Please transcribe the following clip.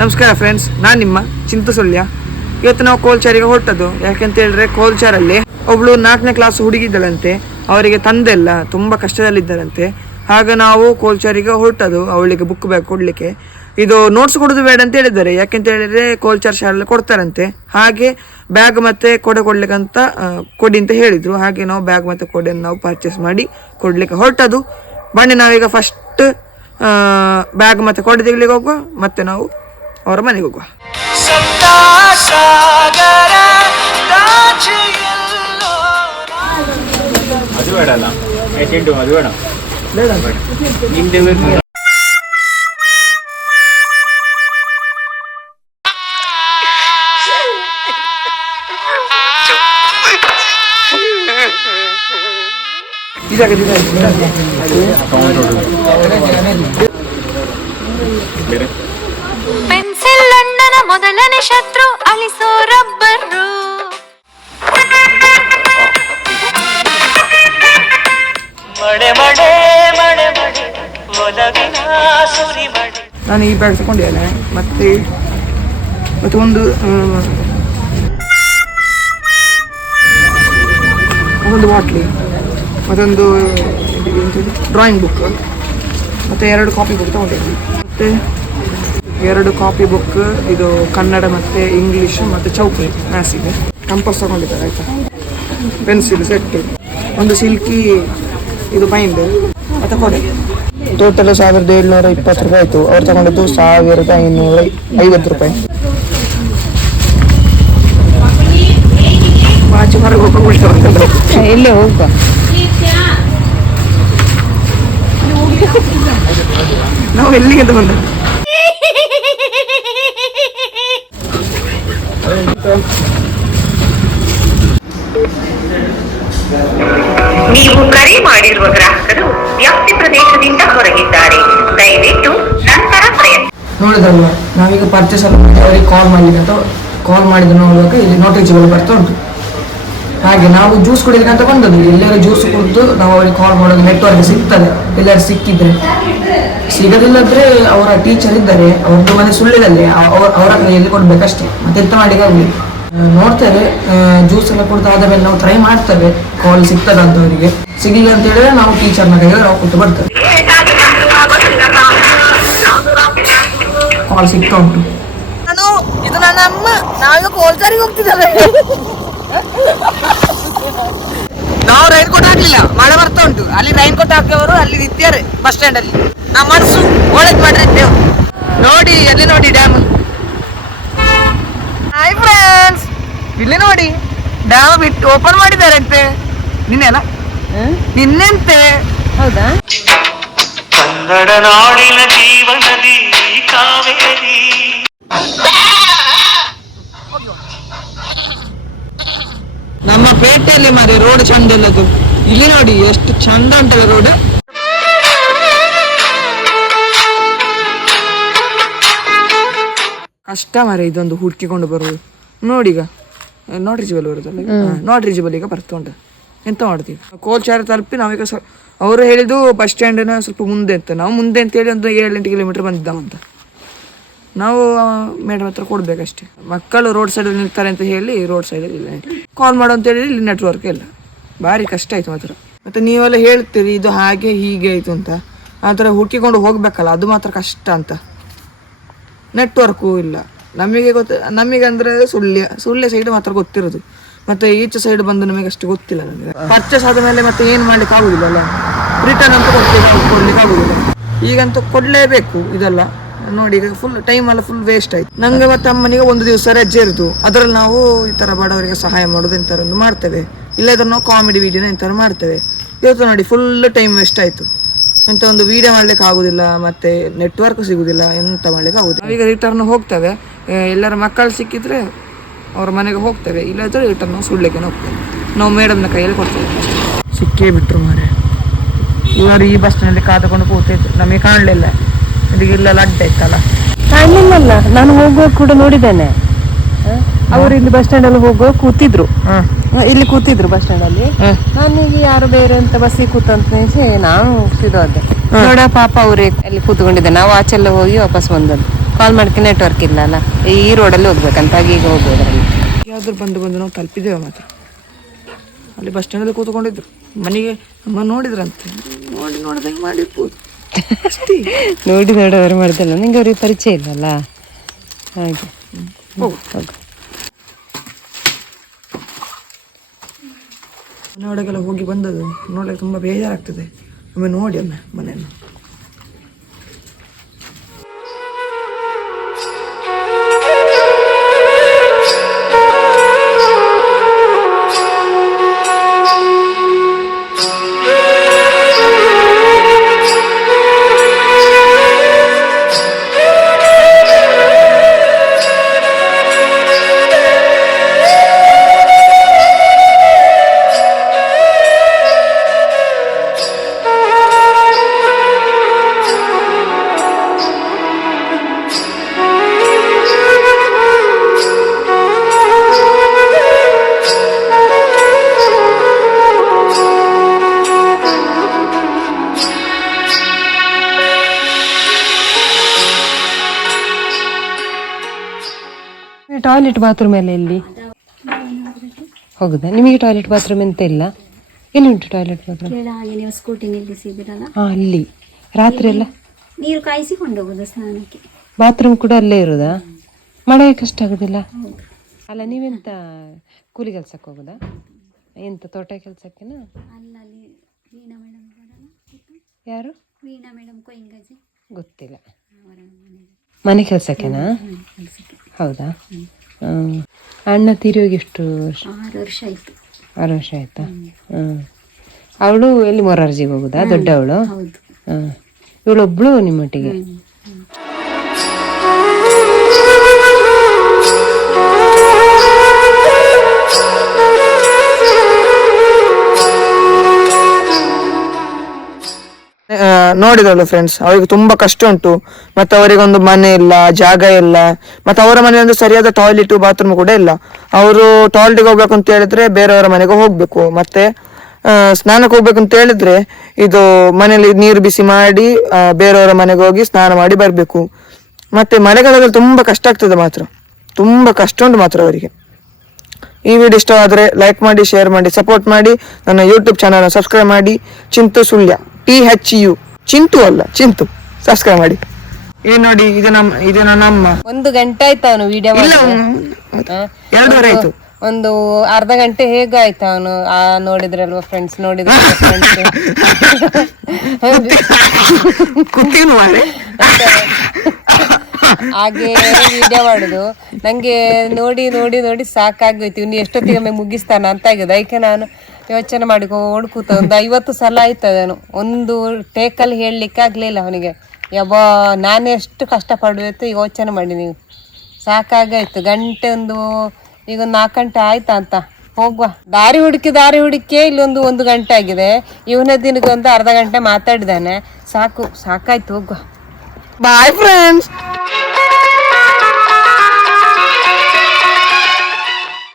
ನಮಸ್ಕಾರ ಫ್ರೆಂಡ್ಸ್ ನಾನು ನಿಮ್ಮ ಚಿಂತು ಸುಳ್ಯ. ಇವತ್ತು ನಾವು ಕೋಲ್ಚಾರಿಗೆ ಹೊರಟದ್ದು. ಯಾಕೆಂತ ಹೇಳಿದ್ರೆ ಕೋಲ್ಚಾರಲ್ಲಿ ಒಬ್ಳು ನಾಲ್ಕನೇ ಕ್ಲಾಸ್ ಹುಡುಗಿದ್ದಳಂತೆ. ಅವರಿಗೆ ತಂದೆ ಇಲ್ಲ, ತುಂಬ ಕಷ್ಟದಲ್ಲಿದ್ದಾರಂತೆ ಆಗ ನಾವು ಕೋಲ್ಚಾರಿಗೆ ಹೊರಟದು ಅವಳಿಗೆ ಬುಕ್ ಬ್ಯಾಗ್ ಕೊಡಲಿಕ್ಕೆ. ಇದು ನೋಟ್ಸ್ ಕೊಡೋದು ಬೇಡ ಅಂತ ಹೇಳಿದ್ದಾರೆ. ಯಾಕೆಂತ ಹೇಳಿದ್ರೆ ಕೋಲ್ಚಾರ್ ಶಾಲೆ ಕೊಡ್ತಾರಂತೆ. ಹಾಗೆ ಬ್ಯಾಗ್ ಮತ್ತೆ ಕೊಡೆ ಕೊಡ್ಲಿಕ್ಕಂತ ಕೊಡಿ ಅಂತ ಹೇಳಿದ್ರು. ಹಾಗೆ ನಾವು ಬ್ಯಾಗ್ ಮತ್ತೆ ಕೊಡೆಯನ್ನು ನಾವು ಪರ್ಚೇಸ್ ಮಾಡಿ ಕೊಡ್ಲಿಕ್ಕೆ ಹೊರಟದು ಬನ್ನಿ ನಾವೀಗ ಫಸ್ಟ್ ಬ್ಯಾಗ್ ಮತ್ತೆ ಕೊಡೆ ತೆಗಲಿಕ್ಕೆ ಹೋಗುವ. ಮತ್ತೆ ನಾವು ಅವರ ಮನೆಗೆ ಹೋಗುವ ಅದು ಬೇಡ ಅಲ್ಲ ಏಕೆಂಟು ಅದು ಬೇಡ ಅಳಿಸೋ ರಬ್ಬರು. ನಾನು ಈ ಬ್ಯಾಗ್ ತಗೊಂಡಿದ್ದೇನೆ ಮತ್ತೆ ಮತ್ತೆ ಒಂದು ಒಂದು ಬಾಟ್ಲಿ ಮತ್ತೊಂದು ಡ್ರಾಯಿಂಗ್ ಬುಕ್ ಮತ್ತೆ ಎರಡು ಕಾಪಿ ಬುಕ್ ತಗೊಂಡಿದ್ದೀನಿ. ಮತ್ತೆ ಎರಡು ಕಾಪಿ ಬುಕ್ ಇದು ಕನ್ನಡ ಮತ್ತೆ ಇಂಗ್ಲಿಷ್ ಮತ್ತೆ ಚೌಕಿ ಮ್ಯಾಸಿಗೆ ಕಂಪಸ್ ತಗೊಂಡಿದ್ದಾರೆ ಆಯ್ತಾ? ಪೆನ್ಸಿಲ್ ಸೆಟ್ ಒಂದು ಸಿಲ್ಕಿ ಇದು ಬೈಂಡ್ ಮತ್ತೆ ಕೊಡೆ. ಟೋಟಲ್ ಸಾವಿರದ ಏಳ್ನೂರ ಇಪ್ಪತ್ತು ರೂಪಾಯಿ ಆಯಿತು. ಅವ್ರು ತಗೊಂಡಿದ್ದು ಸಾವಿರದ ಐನೂರ ಐವತ್ತು ರೂಪಾಯಿ. ಆಚೆ ಹೊರಗೆ ಹೋಗುವ? ನಾವು ಎಲ್ಲಿಗೆ ಬಂದ್ರೆ ಬಂದ? ನೀವು ಕರೆ ಮಾಡಿರುವ ಗ್ರಾಹಕರು ವ್ಯಾಪ್ತಿ ಪ್ರದೇಶದಿಂದ ಹೊರಗಿದ್ದಾರೆ. ದಯವಿಟ್ಟು ನಂತರ ಪ್ರಯತ್ನ ನೋಡಿದಲ್ವ ನಾವೀಗ ಪರ್ಚೇಸ್ ಅವರಿಗೆ ಕಾಲ್ ಮಾಡಲಿಕ್ಕೆ ಅಂತ ಕಾಲ್ ಮಾಡಿದ ನೋಡುವಾಗ ಇಲ್ಲಿ ನೋಟಿಸ್ಗಳು ಬರ್ತಾ ಉಂಟು. ಹಾಗೆ ನಾವು ಜ್ಯೂಸ್ ಕುಡಿದ್ರೆ ಅಂತ ಬಂದದ್ದು, ಎಲ್ಲರೂ ಜ್ಯೂಸ್ ಕುಡಿದು ನಾವು ಅವರಿಗೆ ಕಾಲ್ ಮಾಡೋದು ನೆಟ್ವರ್ಕ್ ಸಿಗ್ತದೆ, ಎಲ್ಲರೂ ಸಿಕ್ಕಿದ್ರೆ. ಸಿಗದಿಲ್ಲದ್ರೆ ಅವರ ಟೀಚರ್ ಇದ್ದಾರೆ. ಅವ್ರದ್ದು ಮನೆ ಸುಳ್ಳಿದಲ್ಲಿ ಅವ್ರ ಹತ್ರ ಎಲ್ಲಿ ಕೊಡ್ಬೇಕಷ್ಟೇ ಮತ್ತೆ ಎಂತ ಮಾಡಿಗೆ ಆಗಲಿ. ನೋಡ್ತೇವೆ. ಜ್ಯೂಸ್ ಎಲ್ಲ ಕೊಡ್ತಾ ಆದ ಮೇಲೆ ನಾವು ಟ್ರೈ ಮಾಡ್ತೇವೆ. ಕಾಲ್ ಸಿಗ್ತದ ಅಂತ ಅವರಿಗೆ. ಸಿಗಲಿಲ್ಲ ಅಂತ ಹೇಳಿದ್ರೆ ನಾವು ಟೀಚರ್ನ ಕೈಯಲ್ಲಿ ನಾವು ಕೊಟ್ಟು ಬರ್ತೇವೆ. ಕಾಲ್ ಸಿಗ್ತಾ ಉಂಟು. ನಾನು ಇದು ನನ್ನ ಅಮ್ಮ. ನಾವೀಗ ಕೋಲ್ಚಾರಿಗೆ ಹೋಗ್ತಿದ್ದೇವೆ. ನಾವು ರೈನ್ ಕೋಟ್ ಹಾಕ್ಲಿಲ್ಲ. ಮಳೆ ಬರ್ತಾ ಉಂಟು. ಅಲ್ಲಿ ರೈನ್ ಕೋಟ್ ಹಾಕಿದವರು ಅಲ್ಲಿ ನಿಂತಿದ್ದಾರೆ ಬಸ್ ಸ್ಟ್ಯಾಂಡ್ ಅಲ್ಲಿ. ನಮ್ಮ ಮನಸ್ಸು ಒಳ್ಳೇದ್ ಮಾಡ್ರಿ ದೇವ್ ನೋಡಿ ಎಲ್ಲಿ ನೋಡಿ ಡ್ಯಾಮ್ ಹಾಯ್ ಫ್ರೆಂಡ್ಸ್ ಇಲ್ಲಿ ನೋಡಿ ಡ್ಯಾಮ್ ಬಿಟ್ಟು ಓಪನ್ ಮಾಡಿದ್ದಾರೆ ಅಂತೆ ನಿನ್ನೆ ಅಲ್ಲ ನಿನ್ನೆಂತೆ? ಹೌದಾ? ಕನ್ನಡ ನಾಡಿನ ಜೀವನದಿ ಕಾವೇರಿ. ನಮ್ಮ ಪೇಟೆಯಲ್ಲಿ ಮಾರಿ ರೋಡ್ ಚಂದ ಇಲ್ಲದು ಇಲ್ಲಿ ನೋಡಿ ಎಷ್ಟು ಚಂದ ಉಂಟಲ್ಲ ರೋಡ್. ಕಷ್ಟ ಮಾರ ಇದೊಂದು ಹುಡ್ಕಿಕೊಂಡು ಬರುವುದು ನೋಡೀಗ ನಾಟ್ ರೀಚಬಲ್ ಬರುದಲ್ಲ ನಾಟ್ ರೀಚಬಲ್ ಈಗ ಬರ್ತೊಂಡ ಎಂತ ಮಾಡ್ತೀವಿ? ಕೋಲ್ಚಾರ ತಲುಪಿ ನಾವೀಗ ಸ ಅವರು ಹೇಳಿದ್ದು ಬಸ್ ಸ್ಟ್ಯಾಂಡಿನ ಸ್ವಲ್ಪ ಮುಂದೆ ಅಂತ. ನಾವು ಮುಂದೆ ಅಂತ ಹೇಳಿ ಒಂದು ಎಂಟು ಕಿಲೋಮೀಟರ್ ಬಂದಿದ್ದಾವಂತ ನಾವು ಮೇಡಮ್ ಹತ್ರ ಕೊಡ್ಬೇಕಷ್ಟೆ. ಮಕ್ಕಳು ರೋಡ್ ಸೈಡಲ್ಲಿ ನಿಲ್ತಾರೆ ಅಂತ ಹೇಳಿ ರೋಡ್ ಸೈಡಲ್ಲಿ ಇಲ್ಲ. ಕಾಲ್ ಮಾಡು ಅಂತ ಹೇಳಿ ಇಲ್ಲಿ ನೆಟ್ವರ್ಕ್ ಇಲ್ಲ. ಭಾರಿ ಕಷ್ಟ ಆಯ್ತು ಮಾತ್ರ. ಮತ್ತೆ ನೀವೆಲ್ಲ ಹೇಳ್ತೀರಿ ಇದು ಹಾಗೆ ಹೀಗೆ ಆಯ್ತು ಅಂತ. ಆ ಥರ ಹುಡುಕಿಕೊಂಡು ಹೋಗ್ಬೇಕಲ್ಲ ಅದು ಮಾತ್ರ ಕಷ್ಟ ಅಂತ. ನೆಟ್ವರ್ಕು ಇಲ್ಲ. ನಮಗೆ ಗೊತ್ತ ನಮಗೆ ಅಂದ್ರೆ ಸುಳ್ಯ ಸುಳ್ಯ ಸೈಡ್ ಮಾತ್ರ ಗೊತ್ತಿರೋದು. ಮತ್ತೆ ಈಚೆ ಸೈಡ್ ಬಂದು ನಮಗೆ ಅಷ್ಟು ಗೊತ್ತಿಲ್ಲ ನಮಗೆ. ಪರ್ಚೇಸ್ ಆದ ಮೇಲೆ ಮತ್ತೆ ಏನು ಮಾಡ್ಲಿಕ್ಕೆ ಆಗುದಿಲ್ಲ ಅಲ್ಲ? ರಿಟರ್ನ್ ಅಂತ ಕೊಡ್ಲಿಕ್ಕೆ ಕೊಡ್ಲಿಕ್ಕೆ ಆಗುದಿಲ್ಲ. ಈಗಂತೂ ಕೊಡ್ಲೇಬೇಕು ಇದೆಲ್ಲ. ನೋಡಿ, ಈಗ ಫುಲ್ ಟೈಮ್ ಎಲ್ಲ ಫುಲ್ ವೇಸ್ಟ್ ಆಯ್ತು. ನಂಗೆ ಮತ್ತೆ ಅಮ್ಮನಿಗೆ ಒಂದು ದಿವಸ ರಜೆ ಇರುದು. ಅದ್ರಲ್ಲಿ ನಾವು ಈ ತರ ಬಡವರಿಗೆ ಸಹಾಯ ಮಾಡೋದು ಇಂಥರ ಒಂದು ಮಾಡ್ತೇವೆ. ಇಲ್ಲದ್ರೆ ನಾವು ಕಾಮಿಡಿ ವಿಡಿಯೋನ ಇಂಥರ ಮಾಡ್ತೇವೆ. ಇವತ್ತು ನೋಡಿ ಫುಲ್ ಟೈಮ್ ವೇಸ್ಟ್ ಆಯ್ತು. ಎಂತ ಒಂದು ವಿಡಿಯೋ ಮಾಡ್ಲಿಕ್ಕೆ ಆಗುದಿಲ್ಲ ಮತ್ತೆ ನೆಟ್ವರ್ಕ್ ಸಿಗುದಿಲ್ಲ ಎಂತ ಮಾಡ್ಲಿಕ್ಕೆ ಆಗುದಿಲ್ಲ. ಈಗ ರಿಟರ್ನ್ ಹೋಗ್ತೇವೆ. ಎಲ್ಲರ ಮಕ್ಕಳು ಸಿಕ್ಕಿದ್ರೆ ಅವ್ರ ಮನೆಗೆ ಹೋಗ್ತೇವೆ. ಇಲ್ಲದ್ರೆ ರಿಟರ್ನ್ ಸುಳ್ಳಿಗೆ ಹೋಗ್ತೇವೆ. ನಾವು ಮೇಡಮ್ನ ಕೈಯಲ್ಲಿ ಕೊಡ್ತೇವೆ. ಸಿಕ್ಕೇ ಬಿಟ್ರು ಮಾರೆ ಇವರು ಈ ಬಸ್ನಲ್ಲಿ ಕಾದುಕೊಂಡು ಕೂತಿದ್ರು. ನಮಗೆ ಕಾಣಲಿಲ್ಲ. ಇದಕ್ಕೆ ಇಲ್ಲ ಅಡ್ಡ ಇತ್ತಲ್ಲ. ಕಾಣಲಿಲ್ಲ. ನಾನು ಹೋಗುವಾಗ ಕೂಡ ನೋಡಿದ್ದೇನೆ? ಅವರು ಇಲ್ಲಿ ಬಸ್ ಸ್ಟ್ಯಾಂಡ್ ಅಲ್ಲಿ ಹೋಗುವಾಗ ಕೂತಿದ್ರು. ಇಲ್ಲಿ ಕೂತಿದ್ರು ಬಸ್ ಸ್ಟ್ಯಾಂಡ್ ಅಲ್ಲಿ. ಹಾಂ. ನಾನು ಈಗ ಯಾರು ಬೇರೆ ಅಂತ ಬಸ್ಸಿಗೆ ಕೂತಂತ ನಿಲ್ಸಿ ನಾನು ಹೋಗ್ತಿದ್ದು ಅದೇ. ನೋಡ ಪಾಪ ಅವರೇ ಅಲ್ಲಿ ಕೂತ್ಕೊಂಡಿದ್ದೆ ನಾವು ಆಚೆಲ್ಲ ಹೋಗಿ ವಾಪಸ್ ಬಂದದ್ದು. ಕಾಲ್ ಮಾಡಕ್ಕೆ ನೆಟ್ವರ್ಕ್ ಇಲ್ಲ ಅಲ್ಲ. ಈ ರೋಡಲ್ಲಿ ಹೋಗ್ಬೇಕಂತ ಈಗ ಹೋಗ್ಬೋದ್ರಲ್ಲಿ ಯಾವ್ದಾದ್ರು ಬಂದು ಬಂದು ನಾವು ತಲುಪಿದ್ದೇವೆ ಮಾತ್ರ. ಅಲ್ಲಿ ಬಸ್ ಸ್ಟ್ಯಾಂಡಲ್ಲಿ ಕೂತ್ಕೊಂಡಿದ್ರು. ಮನೆಗೆ ಅಮ್ಮ ನೋಡಿದ್ರಂತೆ. ನೋಡಿ ನೋಡಿದಂಗೆ ಮಾಡಿರ್ಬೋದು. ಕೂತು ನೋಡಿ ನೋಡೋರು ಅವ್ರು ಮಾಡ್ದಲ್ಲ. ನಿಂಗೆ ಅವ್ರಿಗೆ ಪರಿಚಯ ಇಲ್ಲಲ್ಲ? ಹಾಗೆ. ಹೋಗು. ಮನೆ ಒಳಗೆಲ್ಲ ಹೋಗಿ ಬಂದದ್ದು ನೋಡಲಿಕ್ಕೆ ತುಂಬ ಬೇಜಾರಾಗ್ತದೆ. ಒಮ್ಮೆ ನೋಡಿ ಒಮ್ಮೆ ಮನೆಯನ್ನು. ಟಾಯ್ಲೆಟ್ ಬಾತ್ರೂಮ್ ಎಲ್ಲ ಎಲ್ಲಿ? ಹೌದಾ ನಿಮಗೆ ಟಾಯ್ಲೆಟ್ ಬಾತ್ರೂಮ್ ಎಂತ ಇಲ್ಲ? ಎಲ್ಲಿ ಉಂಟು ಟಾಯ್ಲೆಟ್ ಬಾತ್ರೂಮ್ ಹಾಗೆ ನೀವು ಸ್ಕೂಟಿ ನಿಲ್ಲಿಸಿದಿರಲ್ಲ ಹಾ ಅಲ್ಲಿ. ರಾತ್ರಿ ಎಲ್ಲ? ನೀರು ಕಾಯಿಸಿಕೊಂಡು ಹೋಗುದು ಸ್ನಾನಕ್ಕೆ. ಬಾತ್ರೂಮ್ ಕೂಡ ಅಲ್ಲೇ ಇರೋದಾ? ಮಳೆ ಕಷ್ಟ ಆಗುದಿಲ್ಲ? ಅಲ್ಲ ನೀವೆಂತ ಕೂಲಿ ಕೆಲ್ಸಕ್ಕೆ ಹೋಗೋದಾ? ಎಂತ ತೋಟ ಕೆಲಸಕ್ಕೆನಾ? ಅಲ್ಲಲ್ಲಿ ವೀಣಾ ಮೇಡಮ್ ಬರಲ್ಲ ಯಾರು? ವೀಣಾ ಮೇಡಮ್ ಕೊಯ್ಯಂಗಜಿ. ಗೊತ್ತಿಲ್ಲ. ಮನೆ ಕೆಲಸಕ್ಕೆನಾ? ಹೌದಾ. ಅಣ್ಣ ತೀರಿಯೋಗಿ ಎಷ್ಟು ವರ್ಷ? ಆರು ವರ್ಷ ಆಯ್ತು. ಆರು ವರ್ಷ ಆಯ್ತಾ? ಹ್ಮ್ ಅವಳು ಎಲ್ಲಿ ಮೊರಾರ್ಜಿಗೆ ಹೋಗುದಾ? ದೊಡ್ಡವಳು? ಹ್ಮ್ ಇವಳೊಬ್ಳು ನಿಮ್ಮೊಟ್ಟಿಗೆ? ನೋಡಿದಳು ಫ್ರೆಂಡ್ಸ್ ಅವರಿಗೆ ತುಂಬಾ ಕಷ್ಟ ಉಂಟು. ಮತ್ತೆ ಅವರಿಗೆ ಒಂದು ಮನೆ ಇಲ್ಲ, ಜಾಗ ಇಲ್ಲ, ಮತ್ತೆ ಅವರ ಮನೆ ಒಂದು ಸರಿಯಾದ ಟಾಯ್ಲೆಟ್ ಬಾತ್ರೂಮ್ ಕೂಡ ಇಲ್ಲ. ಅವರು ಟಾಯ್ಲೆಟ್ಗೆ ಹೋಗ್ಬೇಕು ಅಂತ ಹೇಳಿದ್ರೆ ಬೇರೆಯವರ ಮನೆಗೆ ಹೋಗ್ಬೇಕು. ಮತ್ತೆ ಸ್ನಾನಕ್ಕೆ ಹೋಗ್ಬೇಕು ಅಂತ ಹೇಳಿದ್ರೆ ಇದು ಮನೆಯಲ್ಲಿ ನೀರು ಬಿಸಿ ಮಾಡಿ ಬೇರೆಯವರ ಮನೆಗೆ ಹೋಗಿ ಸ್ನಾನ ಮಾಡಿ ಬರಬೇಕು. ಮತ್ತೆ ಮಳೆಗಾಲದಲ್ಲಿ ತುಂಬಾ ಕಷ್ಟ ಆಗ್ತದೆ ಮಾತ್ರ. ತುಂಬಾ ಕಷ್ಟ ಉಂಟು ಮಾತ್ರ ಅವರಿಗೆ. ಈ ವಿಡಿಯೋ ಇಷ್ಟ ಆದರೆ ಲೈಕ್ ಮಾಡಿ ಶೇರ್ ಮಾಡಿ ಸಪೋರ್ಟ್ ಮಾಡಿ. ನನ್ನ ಯೂಟ್ಯೂಬ್ ಚಾನಲ್ ಸಬ್ಸ್ಕ್ರೈಬ್ ಮಾಡಿ. Chintu Sullia. T H U Chintu ಅಲ್ಲ ಚಿಂತು. ಸಬ್ಸ್ಕ್ರೈಬ್ ಮಾಡಿ. ಏನ್ ನೋಡಿ ಇದು ನಮ್ಮ ಇದು ನನ್ನ ಅಮ್ಮ. ಒಂದು ಗಂಟೆ ಆಯ್ತು ಅವನು ವಿಡಿಯೋ ಇಲ್ಲ ಎರಡೂವರೆ ಆಯ್ತು. ಒಂದು ಅರ್ಧ ಗಂಟೆ ಹೇಗಾಯ್ತು ಆಯ್ತು ಅವನು. ಆ ನೋಡಿದ್ರಲ್ವಾ ಫ್ರೆಂಡ್ಸ್ ನೋಡಿದ್ರ ಫ್ರೆಂಡ್ಸ್ ಕುತ್ತೀನು ಮಾರೆ. ಹಾಗೆ ವಿಡಿಯೋ ಮಾಡುದು. ನಂಗೆ ನೋಡಿ ನೋಡಿ ನೋಡಿ ಸಾಕಾಗೋಯ್ತು ಇನ್ನು ಎಷ್ಟೊತ್ತಿಗೆ ಒಮ್ಮೆ ಮುಗಿಸ್ತಾನ ಅಂತ ಆಗಿದೆ ಅದಕ್ಕೆ ನಾನು ಯೋಚನೆ ಮಾಡಿಕೊಂಡು ಕೂತ ಒಂದು ಐವತ್ತು ಸಲ ಆಯ್ತು ಅದನ್ನು ಒಂದು ಟೇಕಲ್ಲಿ ಹೇಳಲಿಕ್ಕೆ ಆಗಲಿಲ್ಲ ಅವನಿಗೆ. ಯಾವ ನಾನು ಎಷ್ಟು ಕಷ್ಟಪಡ್ಬೇಕು ಯೋಚನೆ ಮಾಡಿ ನೀವು. ಸಾಕಾಗಾಯ್ತು. ಗಂಟೆ ಒಂದು, ಈಗ ಒಂದು ನಾಲ್ಕು ಗಂಟೆ ಆಯ್ತಾ ಅಂತ. ಹೋಗುವ. ದಾರಿ ಹುಡುಕಿ ದಾರಿ ಹುಡುಕಿ ಇಲ್ಲೊಂದು ಒಂದು ಗಂಟೆ ಆಗಿದೆ. ಇವನ ದಿನಕ್ಕೊಂದು ಅರ್ಧ ಗಂಟೆ ಮಾತಾಡಿದಾನೆ. ಸಾಕು, ಸಾಕಾಯ್ತು, ಹೋಗುವ. Bye friends